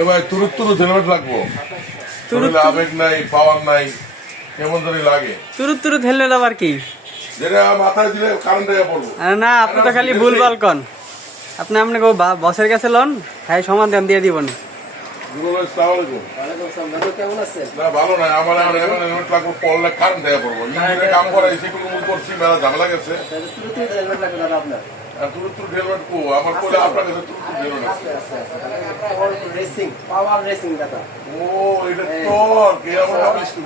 এবার তুরুত তুরুত হেলমেট লাগবো, শরীরে আবেগ নাই, পাওয়ার নাই, কেমন জানি লাগে। তুরুত তুরুত হেলমেট আবার কি? যেটা মাথায় দিলে কারেন্ট হয়ে পড়বো। আরে না, আপনি তো খালি ভুল বালকন। আপনি আপনাকে বসের কাছে লন, হ্যাঁ সমাধান দিয়ে দিবন। না ভালো নাই, আমার এখন হেলমেট লাগবো, পড়লে কারেন্ট হয়ে পড়বো। ইঞ্জিনে কাম করে সেটুকু মুখ করছি, মেলা ঝামেলা গেছে। আর তুরুত তুরুত হেলমেট কো আমার কোলে, আপনার কাছে তুরুত তুরুত হেলমেট আছে। ও এটা তোর কে আমার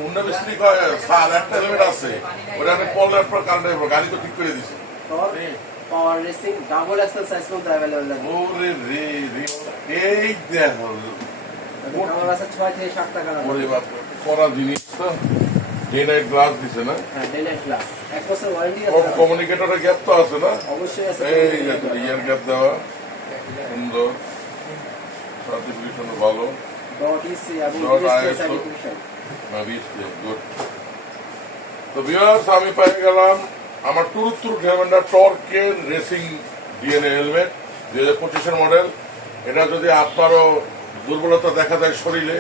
হুন্ডা মিস্ত্রি কয় স্যার একটা হেলমেট আছে, ওটা আমি পড়লে পর কারেন্ট হয়ে পড়বো। গাড়ি তো ঠিক করে দিছি। পাওয়ার রেসিং ডাবল এক্সেল সাইজ কোন अवेलेबल আছে? ওরে রে রে, এই দেখো আমার কাছে 6 থেকে 7 টাকা লাগে। ওরে বাপ, করা জিনিস তো। ডে নাইট গ্লাস দিছে না, হ্যাঁ ডেলাইট গ্লাস 1 বছর ওয়ারেন্টি আছে। কমিউনিকেটরের গ্যাপ তো আছে না? অবশ্যই আছে। এই যে ইয়ার গ্যাপ দেওয়া সুন্দর, সার্টিফিকেশন ভালো। ডট ইসি এবং Dot বিএসটি ISO সার্টিফিকেশন। না বিএসটি গুড। তো ভিউয়ার্স, আমি পেয়ে গেলাম আমার তুরুত তুরুত হেলমেটটা, টর্কের রেসিং ডিএনএ হেলমেট 2025-এর মডেল। এটা যদি আপনারও দুর্বলতা দেখা যায় শরীরে,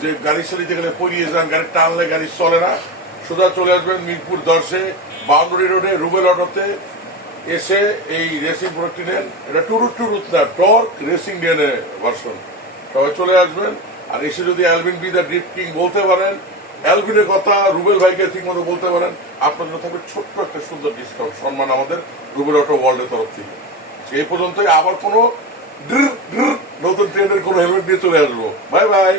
যে গাড়ি চালিতে গেলে পড়িয়ে যান, গাড়ি টানলে গাড়ি চলে না, সোজা চলে আসবেন মিরপুর 10-এ বাউন্ডারি রোডে রুবেল অটোতে এসে এই রেসিং প্রোডাক্টটি নেন। এটা টুরুত টুরুত না, টর্ক রেসিং ডিএনএ ভার্সন। সবাই চলে আসবেন। আর এসে যদি Alvin B the drip king বলতে পারেন, অ্যালভিনের কথা রুবেল ভাইকে ঠিক মতো বলতে পারেন, আপনার জন্য থাকবে ছোট্ট একটা সুন্দর ডিসকাউন্ট সম্মান আমাদের রুবেল অটো ওয়ার্ল্ডের তরফ থেকে। এই পর্যন্তই, আবার কোনো নতুন ট্রেন্ডের কোনো হেলমেট নিয়ে চলে আসবো। Bye bye.